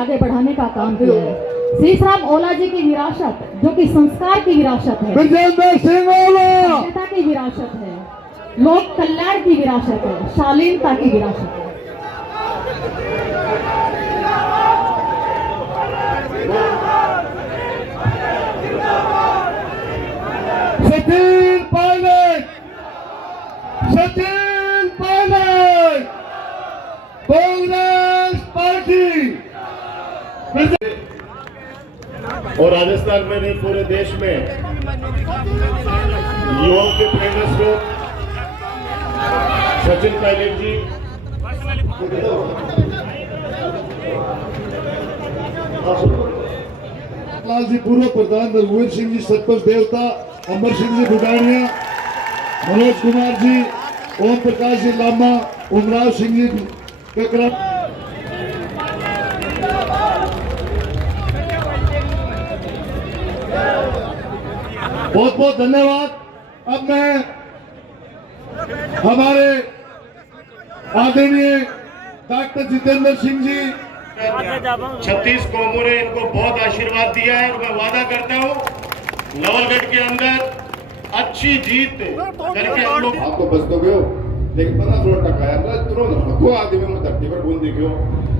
आगे बढ़ाने का काम किया है। शीशराम ओला जी की विरासत, जो कि संस्कार की विरासत है, विजेंद्र सिंह ओला सभ्यता की विरासत है, लोक कल्याण की विरासत है, शालीनता की विरासत है। सचिन पायलट, सचिन पायलट, कांग्रेस पार्टी। और राजस्थान में नहीं, पूरे देश में युवाओं के प्रेरणा स्रोत सचिन पायलट जी। लाल जी पूर्व प्रधान, रघुवीर सिंह जी सतपथ देवता, अमर सिंह जी बुडानिया, मनोज कुमार जी, ओम प्रकाश जी लामा, उमराव सिंह जी ककरा। बहुत बहुत धन्यवाद। अब मैं हमारे आदरणीय डॉक्टर जितेंद्र सिंह जी, 36 कौमों ने इनको बहुत आशीर्वाद दिया है और मैं वादा करता हूँ नवलगढ़ के अंदर अच्छी जीत करके हम लोग। आप तो बस तो गयो, लेकिन 50 टका है तुरंत हको आदमी में धरती पर बूंद दिखियो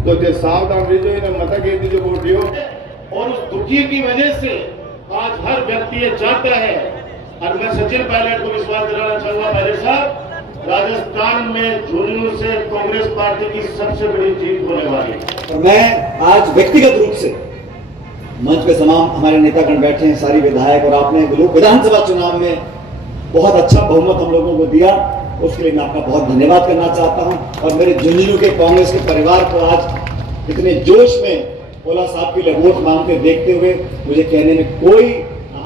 तो जे सावधान रहिजो, इन्हें मता के दीजिए वोट दियो। और उस दुखी की वजह से आज हर व्यक्ति ये चाहता है, और मैं सचिन पायलट को विश्वास दिलाना चाहूंगा मेरे साथ, राजस्थान में झुंझुनू से कांग्रेस पार्टी की सबसे बड़ी जीत होने वाली है। और मैं आज व्यक्तिगत रूप से मंच पे तमाम हमारे नेतागण बैठे हैं, सारी विधायक, और आपने विधानसभा चुनाव में बहुत अच्छा बहुमत हम लोगों को दिया, उसके लिए मैं आपका बहुत धन्यवाद करना चाहता हूं। और मेरे झुंझुनू के कांग्रेस के परिवार को आज इतने जोश में ओला साहब की वोट मांगते देखते हुए मुझे कहने में कोई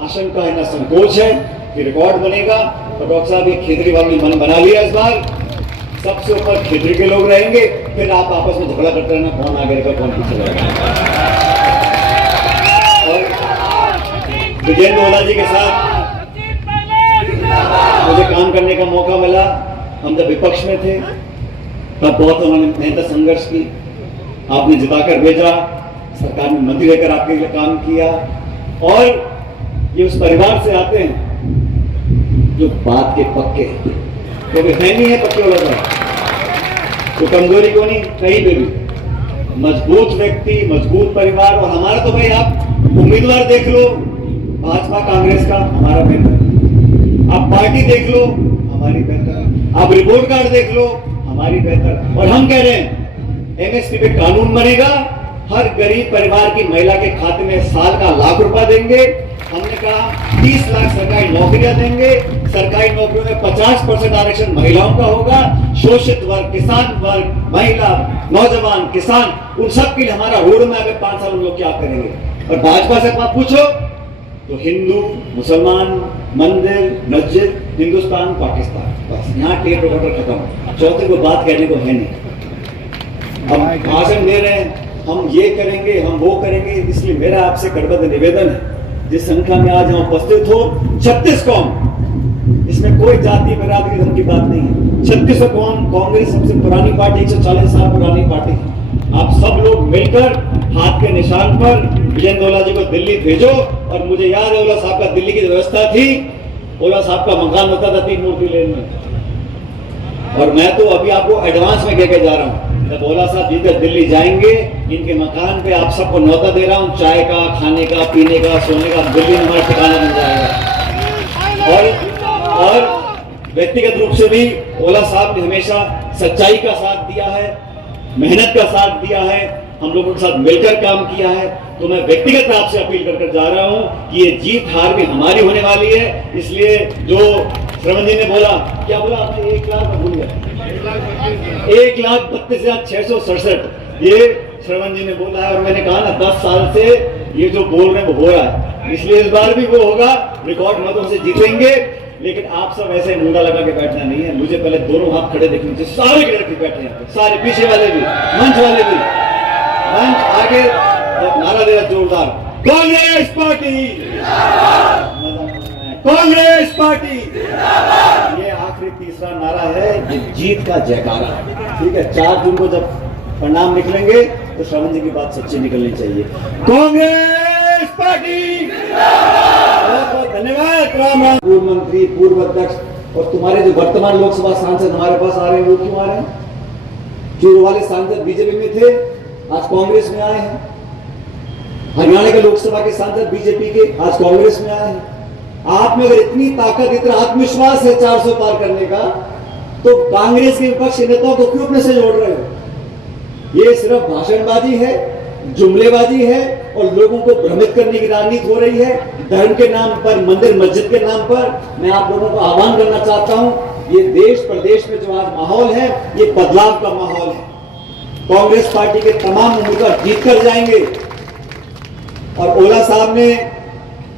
आशंका है, न संकोच है कि रिकॉर्ड बनेगा। और डॉक्टर साहब ये केजरीवाल ने मन बना लिया, इस बार सबसे ऊपर खेतरी के लोग रहेंगे, फिर आप आपस में झगड़ा करते रहना कौन आगे रहेगा कौन पीछे रहेगा। और विजेंद्र ओला जी के साथ मुझे काम करने का मौका मिला। हम जब विपक्ष में थे तब बहुत उन्होंने मेहनत संघर्ष की, आपने जिताकर भेजा, सरकार में मंत्री रहकर आपके लिए काम किया। और ये उस परिवार से आते हैं जो बात के पक्के हैं, क्योंकि है नहीं है पक्के वाला तो कमजोरी को नहीं, कहीं पे भी मजबूत व्यक्ति, मजबूत परिवार। और हमारा तो भाई आप उम्मीदवार देख लो, भाजपा कांग्रेस का हमारा बेहतर, आप पार्टी देख लो हमारी बेहतर, आप रिपोर्ट कार्ड देख लो हमारी बेहतर। और हम कह रहे हैं एमएसपी पे कानून बनेगा, हर गरीब परिवार की महिला के खाते में साल का ₹1,00,000 देंगे। हमने कहा 30 लाख सरकारी नौकरियां देंगे, सरकारी नौकरियों में 50% आरक्षण महिलाओं का होगा। शोषित वर्ग, किसान वर्ग, महिला, नौजवान, किसान, उन सब के लिए हमारा रोड मैप है 5 साल हम लोग क्या करेंगे। और भाजपा से आप पूछो तो हिंदू, मुसलमान, मंदिर, मस्जिद, हिंदुस्तान, पाकिस्तान, बस यहाँ टेप रिकॉर्डर खत्म, चौथे को बात कहने को है नहीं। हम भाषण दे रहे हैं, हम ये करेंगे, हम वो करेंगे। इसलिए मेरा आपसे करबद्ध निवेदन है, जिस संख्या में आज हम उपस्थित हो 36 कौम, इसमें कोई जाति बिरादरी धर्म की बात नहीं है। 36 कौम, कांग्रेस सबसे पुरानी पार्टी, 140 साल पुरानी पार्टी है। आप सब लोग मिलकर हाथ के निशान पर विजेंद्र ओला जी को दिल्ली भेजो। और मुझे याद है ओला साहब का दिल्ली की व्यवस्था थी, ओला साहब का मकान होता था 3 मूर्ति लेन में। और मैं तो अभी आपको एडवांस में कहकर जा रहा हूँ, जब ओला साहब जीकर दिल्ली जाएंगे, इनके मकान पे आप सबको न्योता दे रहा हूँ, चाय का, खाने का, पीने का, सोने का, दिल्ली में हमारा ठिकाना बन जाएगा। और व्यक्तिगत रूप से भी ओला साहब ने हमेशा सच्चाई का साथ दिया है, मेहनत का साथ दिया है, हम लोगों के साथ मिलकर काम किया है। तो मैं व्यक्तिगत आपसे अपील कर जा रहा हूं कि ये जीत हार भी हमारी होने वाली है। इसलिए जो श्रवण जी ने बोला, क्या बोला आपने, 1 लाख में भूल गया, 1,32,667, ये श्रवण जी ने बोला है। और मैंने कहा ना 10 साल से ये जो बोल रहे हैं वो हो रहा है, इसलिए इस बार भी वो होगा, रिकॉर्ड मतों से जीतेंगे। लेकिन आप सब ऐसे मुंडा लगा के बैठना नहीं है, मुझे पहले दोनों हाथ खड़े देखने चाहिए। सारे लड़के बैठे हैं, सारे पीछे वाले भी, मंच वाले भी, मंच आगे, और नारा दे जोरदार, कांग्रेस पार्टी, कांग्रेस पार्टी। ये आखिरी तीसरा नारा है, ये जीत का जयकारा है। ठीक है, 4 जून को जब परिणाम निकलेंगे तो श्रवण जी की बात सच्ची निकलनी चाहिए। कांग्रेस पार्टी बहुत बहुत धन्यवाद। राम राम। पूर्व मंत्री, पूर्व अध्यक्ष और तुम्हारे जो वर्तमान लोकसभा सांसद हमारे पास आ रहे हैं, वो क्यों आ रहे हैं? चूरू वाले सांसद बीजेपी में थे, आज कांग्रेस में आए हैं। हरियाणा के लोकसभा के सांसद बीजेपी के, आज कांग्रेस में आए हैं। आप में अगर इतनी ताकत, इतना आत्मविश्वास है 400 पार करने का, तो कांग्रेस के विपक्षी नेताओं को क्यों अपने से जोड़ रहे हो? ये सिर्फ भाषणबाजी है, जुमलेबाजी है और लोगों को भ्रमित करने की राजनीति हो रही है। धर्म के नाम पर, मंदिर मस्जिद के नाम पर मैं आप लोगों को आह्वान करना चाहता हूं, ये देश प्रदेश में जो आज माहौल है, ये बदलाव का माहौल है। कांग्रेस पार्टी के तमाम उम्मीदवार जीत कर जाएंगे। और ओला साहब ने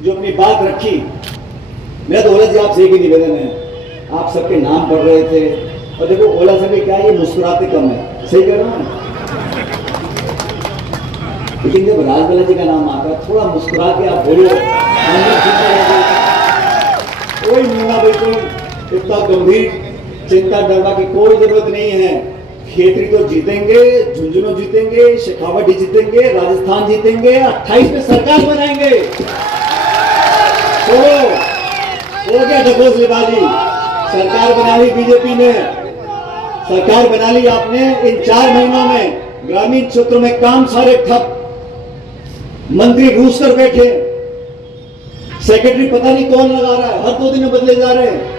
जो अपनी बात रखी, मेरा तो ओला जी आपसे एक ही निवेदन है, आप सबके नाम पढ़ रहे थे और देखो ओला साहब क्या ये मुस्कुराते कम है, सही कह रहा हूं? लेकिन जब राजबाला जी का नाम आता है थोड़ा मुस्कुरा के आप बोलो, कोई मुन्ना बिल्कुल इतना गंभीर चिंता डरवा की कोई जरूरत नहीं है। खेतरी तो जीतेंगे, झुंझुनू जीतेंगे, शेखावटी जीतेंगे, राजस्थान जीतेंगे, 28 में सरकार बनाएंगे। तो हो गया ढकोसलेबाजी, सरकार बना ली बीजेपी ने, सरकार बना ली आपने। इन 4 महीनों में ग्रामीण क्षेत्रों में काम सारे ठप, मंत्री रूस कर बैठे, सेक्रेटरी पता नहीं कौन लगा रहा है, हर 2 दिन में बदले जा रहे हैं।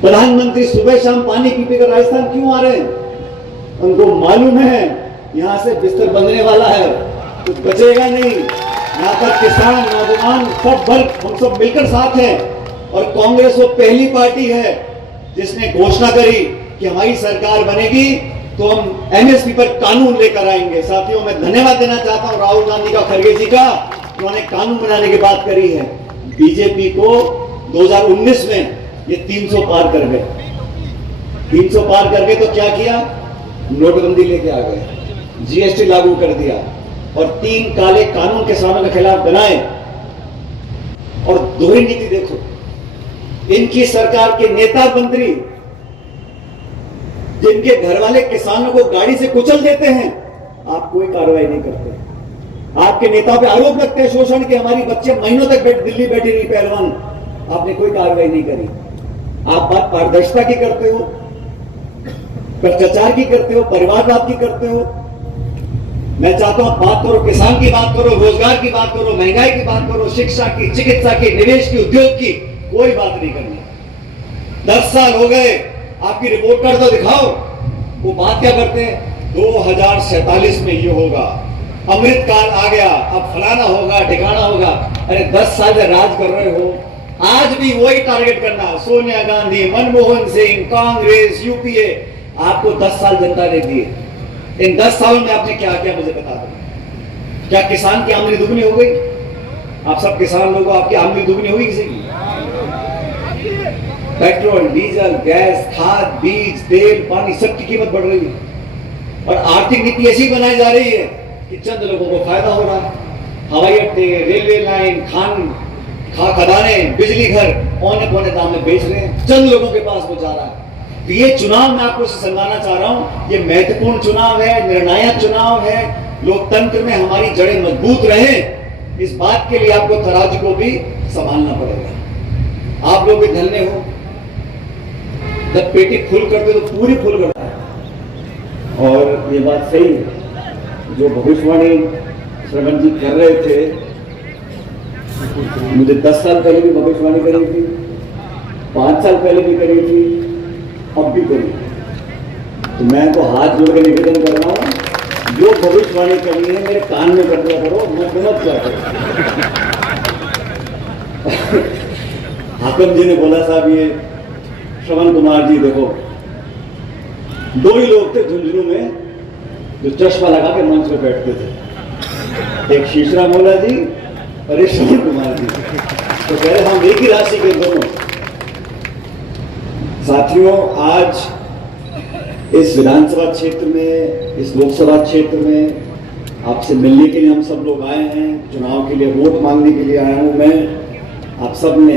प्रधानमंत्री सुबह शाम पानी पी पी कर राजस्थान क्यों आ रहे हैं? उनको मालूम है यहां से बिस्तर बनने वाला है, कुछ बचेगा नहीं। यहाँ पर किसान, नौजवान, सब वर्ग, हम सब मिलकर साथ हैं। और कांग्रेस वो पहली पार्टी है जिसने घोषणा करी कि हमारी सरकार बनेगी तो हम एमएसपी पर कानून लेकर आएंगे। साथियों, मैं धन्यवाद देना चाहता हूं राहुल गांधी का, खड़गे जी का, उन्होंने कानून बनाने की बात करी है। बीजेपी को 2019 में ये 300 पार कर गए। 300 पार कर गए तो क्या किया? नोटबंदी लेके आ गए, जीएसटी लागू कर दिया और 3 काले कानून किसानों के खिलाफ बनाए। और दोहरी नीति देखो, इनकी सरकार के नेता मंत्री जिनके घर वाले किसानों को गाड़ी से कुचल देते हैं, आप कोई कार्रवाई नहीं करते। आपके नेताओं पे आरोप लगते हैं शोषण के, हमारी बच्चे महीनों तक दिल्ली बैठी रही पहलवान, आपने कोई कार्रवाई नहीं करी। आप बात पारदर्शिता की करते हो, भ्रष्टाचार की करते हो, परिवारवाद की करते हो। मैं चाहता हूं बात करो, किसान की बात करो, रोजगार की बात करो, महंगाई की बात करो, शिक्षा की, चिकित्सा की, निवेश की, उद्योग की, कोई बात नहीं करनी। 10 साल हो गए, आपकी रिपोर्ट कार्ड तो दिखाओ। वो बात क्या करते हैं? 2047 में ये होगा, अमृत काल आ गया, अब फलाना होगा, ठिकाना होगा। अरे 10 साल से राज कर रहे हो, आज भी वही टारगेट करना। सोनिया गांधी, मनमोहन सिंह, कांग्रेस, यूपीए, आपको 10 साल जनता ने दिए। इन 10 सालों में आपने क्या किया मुझे बता दो। क्या किसान की आमदनी दुगनी हो गई? आप सब किसान लोगों, आपकी आमदनी दुगनी होगी किसी की? पेट्रोल, डीजल, गैस, खाद, बीज, तेल, पानी, सबकी कीमत बढ़ रही है। और आर्थिक नीति ऐसी बनाई जा रही है कि चंद लोगों को फायदा हो रहा है। हवाई अड्डे, रेलवे लाइन, खदाने, बिजली घर औने पौने दाम में बेच रहे हैं, चंद लोगों के पास वो जा रहा है। तो ये चुनाव मैं आपको समझाना चाह रहा हूं, ये महत्वपूर्ण चुनाव है, निर्णायक चुनाव है। लोकतंत्र में हमारी जड़ें मजबूत रहे, इस बात के लिए आपको तराजू को भी संभालना पड़ेगा। आप लोग भी धन्य हो, जब पेटी फुल करते तो पूरी फुल करता है। और ये बात सही है, जो भविष्यवाणी श्रवण जी कर रहे थे, मुझे 10 साल पहले भी भविष्यवाणी करी थी, 5 साल पहले भी करी थी, अब भी करी। तो मैं तो हाथ जोड़ के निवेदन कर रहा हूं, जो भविष्यवाणी करनी है मेरे कान में कर दिया करो, मैं समझ क्या करूं। हाकम जी ने बोला साहब, ये श्रवण कुमार जी देखो, 2 ही लोग थे झुंझुनू में जो चश्मा लगा के मंच पे बैठते थे, एक शीशरा मौला जी और एक श्रवण कुमार जी। तो कह रहे हम एक ही राशि के दोनों। साथियों, आज इस विधानसभा क्षेत्र में, इस लोकसभा क्षेत्र में आपसे मिलने के लिए हम सब लोग आए हैं, चुनाव के लिए वोट मांगने के लिए आया हूं मैं। आप सब ने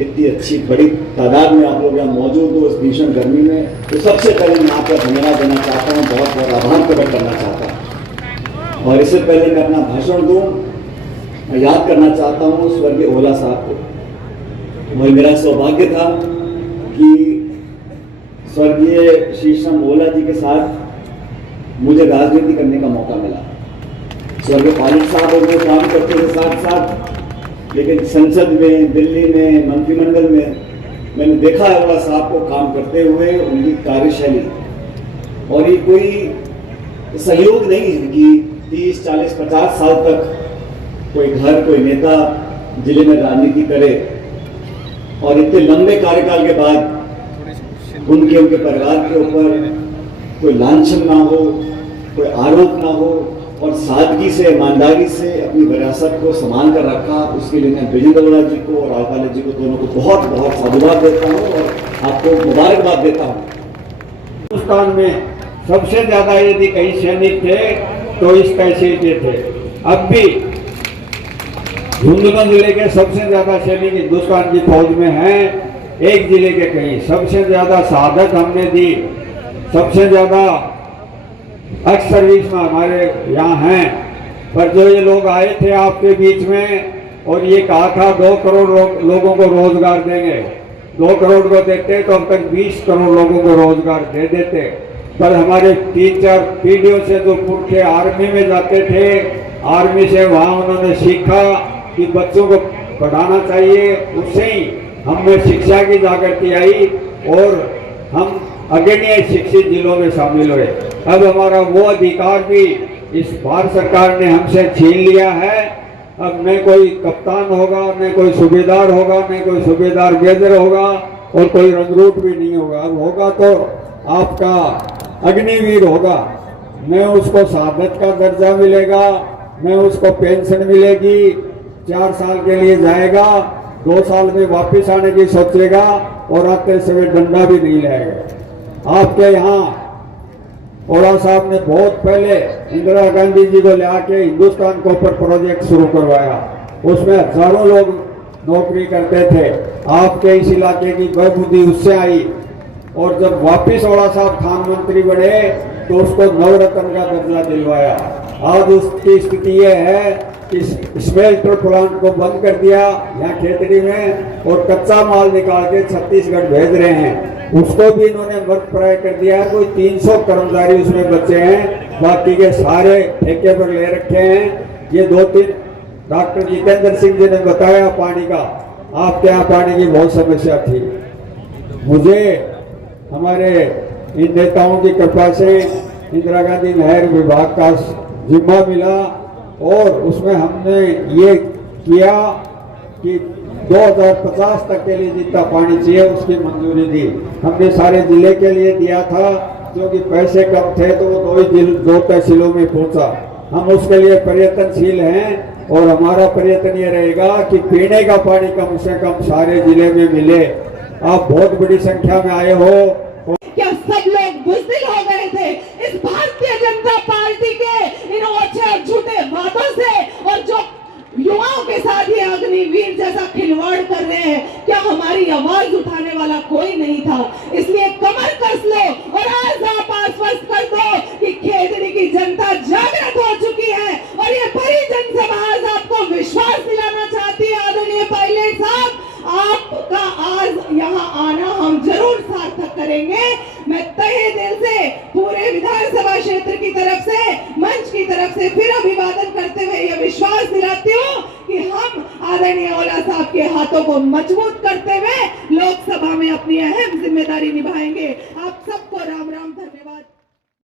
इतनी अच्छी बड़ी तादाद में आप लोग यहाँ मौजूद हो इस भीषण गर्मी में, तो सबसे पहले मैं आपका धन्यवाद देना चाहता हूँ, बहुत बहुत आभार प्रकट करना चाहता हूँ। और इससे पहले मैं अपना भाषण दूँ, मैं याद करना चाहता हूँ स्वर्गीय ओला साहब को। और मेरा सौभाग्य था कि स्वर्गीय शीशम ओला जी के साथ मुझे राजनीति करने का मौका मिला। स्वर्गीय पायलट साहब और मैं काम करते थे साथ साथ, लेकिन संसद में, दिल्ली में, मंत्रिमंडल में मैंने देखा है ओला साहब को काम करते हुए, उनकी कार्यशैली। और ये कोई सहयोग नहीं है कि 30, 40, 50 साल तक कोई घर, कोई नेता जिले में राजनीति करे और इतने लंबे कार्यकाल के बाद उनके परिवार के ऊपर कोई लांछन ना हो, कोई आरोप ना हो, और सादगी से, ईमानदारी से अपनी विरासत को संभाल कर रखा। उसके लिए मैं विजय ओला जी को और राव पायलट जी को दोनों को बहुत बहुत साधुवाद देता हूँ और आपको मुबारकबाद देता हूँ। हिंदुस्तान में सबसे ज्यादा यदि कहीं सैनिक थे तो इस तहसील के थे। अब भी झुंझुनू जिले के सबसे ज्यादा सैनिक हिंदुस्तान की फौज में हैं। एक जिले के कहीं सबसे ज्यादा शहादत हमने दी, सबसे ज्यादा एक्स सर्विस में हमारे यहाँ हैं। पर जो ये लोग आए थे आपके बीच में और ये कहा था 2 करोड़ लोगों को रोजगार देंगे, 2 करोड़ को देते तो अब तक 20 करोड़ लोगों को रोजगार दे देते। पर हमारे 3-4 पीढ़ियों से जो पुरखे आर्मी में जाते थे, आर्मी से वहाँ उन्होंने सीखा कि बच्चों को पढ़ाना चाहिए, उससे ही हम में शिक्षा की जागृति आई और हम अग्रणीय शिक्षित जिलों में शामिल हुए। अब हमारा वो अधिकार भी इस भारत सरकार ने हमसे छीन लिया है। अब न कोई कप्तान होगा, न कोई सूबेदार होगा, न कोई सूबेदार मेजर होगा और कोई रंगरूट भी नहीं होगा। अब होगा तो आपका अग्निवीर होगा, न उसको शहादत का दर्जा मिलेगा, न उसको पेंशन मिलेगी। 4 साल के लिए जाएगा, 2 साल में वापस आने की सोचेगा और आते समय डंडा भी नहीं लगेगा। आपके यहाँ ओला साहब ने बहुत पहले इंदिरा गांधी जी को ले आके हिंदुस्तान कॉपर प्रोजेक्ट शुरू करवाया, उसमें हजारों लोग नौकरी करते थे। आपके इस इलाके की बदबुद्धि उससे आई और जब वापिस ओला साहब खान मंत्री बने तो उसको नवरत्न का दर्जा दिलवाया। आज उसकी स्थिति ये है कि स्मेल्टर प्लांट को बंद कर दिया यहाँ खेतड़ी में और कच्चा माल निकाल के छत्तीसगढ़ भेज रहे हैं। उसको भी इन्होंने वर्क प्राय कर दिया है। कोई 300 कर्मचारी उसमें बचे हैं, बाकी के सारे ठेके पर ले रखे हैं। ये 2-3 डॉक्टर जितेंद्र सिंह जी ने बताया पानी का, आपके यहाँ पानी की बहुत समस्या थी। मुझे हमारे इन नेताओं की कृपा से इंदिरा गांधी नहर विभाग का जिम्मा मिला और उसमें हमने ये किया कि 2050 तक के लिए जितना पानी चाहिए उसकी मंजूरी दी। हमने सारे जिले के लिए दिया था, क्योंकि पैसे कम थे तो वो 2 तहसीलों में पहुंचा। हम उसके लिए प्रयत्नशील हैं और हमारा प्रयत्न ये रहेगा कि पीने का पानी कम से कम सारे जिले में मिले। आप बहुत बड़ी संख्या में आए हो। क्या सब लोग बुज़दिल हो गए थे इस भारतीय जनता पार्टी के इन ओछे और झूठे वादों से, और जो युवाओं के साथ ये अग्निवीर जैसा खिलवाड़ कर रहे हैं? क्या हमारी आवाज उठाने वाला कोई नहीं था? इसलिए कमर कस लो और आज आप आश्वस्त कर दो कि खेतड़ी की जनता जागृत हो चुकी है और ये बड़ी जनसभा आज आपको विश्वास दिलाना चाहती है। आदरणीय पायलट साहब, आपका आज यहाँ आना हम जरूर सार्थक करेंगे। मैं तहे दिल से पूरे विधानसभा क्षेत्र की तरफ से, मंच की तरफ से फिर अभिवादन करते हुए यह विश्वास दिलाती हूँ कि हम आदरणीय ओला साहब के हाथों को मजबूत करते हुए लोकसभा में अपनी अहम जिम्मेदारी निभाएंगे। आप सबको राम राम, धन्यवाद।